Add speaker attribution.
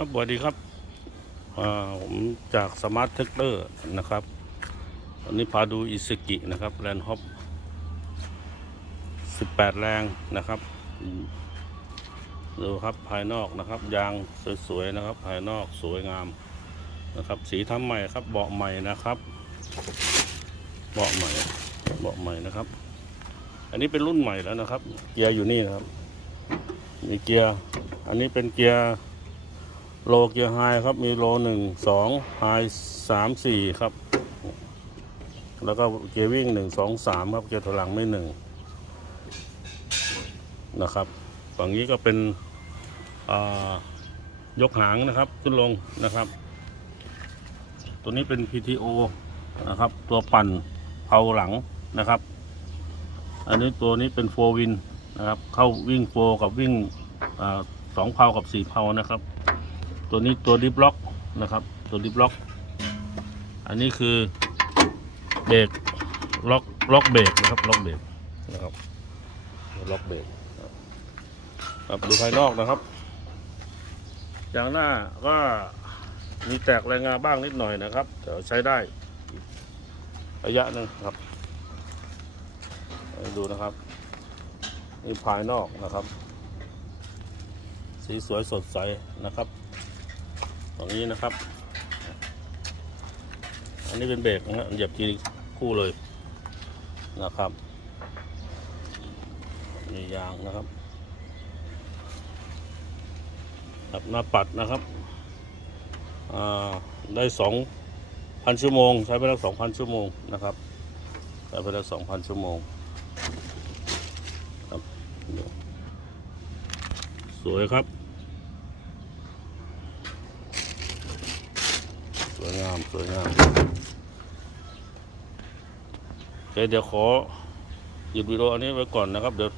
Speaker 1: ครับสวัสดีครับผมจากสมาร์ทเทคเตอร์นะครับวันนี้พาดูอิสกินะครับแลนด์ฮอป18 แรงนะครับดูครับภายนอกนะครับ ยางสวยๆนะครับ ภายนอกสวยงามนะครับ สีทำใหม่ครับเบาะใหม่นะครับเบาะใหม่เบาะใหม่นะครับ อันนี้เป็นรุ่นใหม่แล้วนะครับ เกียร์อยู่นี่นะครับ มีเกียร์ อันนี้เป็นเกียร์ โลเกียร์ไฮครับมีโลหนึ่งสองไฮสามสี่ครับ แล้วก็เกียร์วิ่งหนึ่งสองสามครับเกียร์ถอยหลังไม่หนึ่งนะครับฝั่งนี้ก็เป็นยกหางนะครับขึ้นลงนะครับ ตัวนี้เป็น PTO นะครับ ตัวปั่นเผาหลังนะครับ อันนี้ตัวนี้เป็นโฟวินนะครับ เข้าวิ่งโฟกับวิ่งอสองเพากับสี่เพานะครับ ตัวนี้ตัวดิฟล็อกนะครับ ตัวดิฟล็อก อันนี้คือเบรกล็อกล็อกเบรกนะครับล็อกเบรกนะครับล็อกเบรกครับดูภายนอกนะครับ อย่างหน้าก็มีแตกแรงงาบ้างนิดหน่อยนะครับแต่ใช้ได้ระยะหนึ่งครับดูนะครับนี่ภายนอกนะครับ สีสวยสดใสนะครับ ตรงนี้นะครับ อันนี้เป็นเบรกนะฮะเหยียบทีคู่เลยนะครับ มียางนะครับครับหน้าปัดนะครับได้สองพันชั่วโมง ใช้ไปแล้วสองพันชั่วโมงนะครับใช้ไปแล้วสองพันชั่วโมงครับสวยครับ วยงามสวยงามโอเคเดี๋ยวขอหยุดวิดีโออันนี้ไว้ก่อนนะครับเดี๋ยว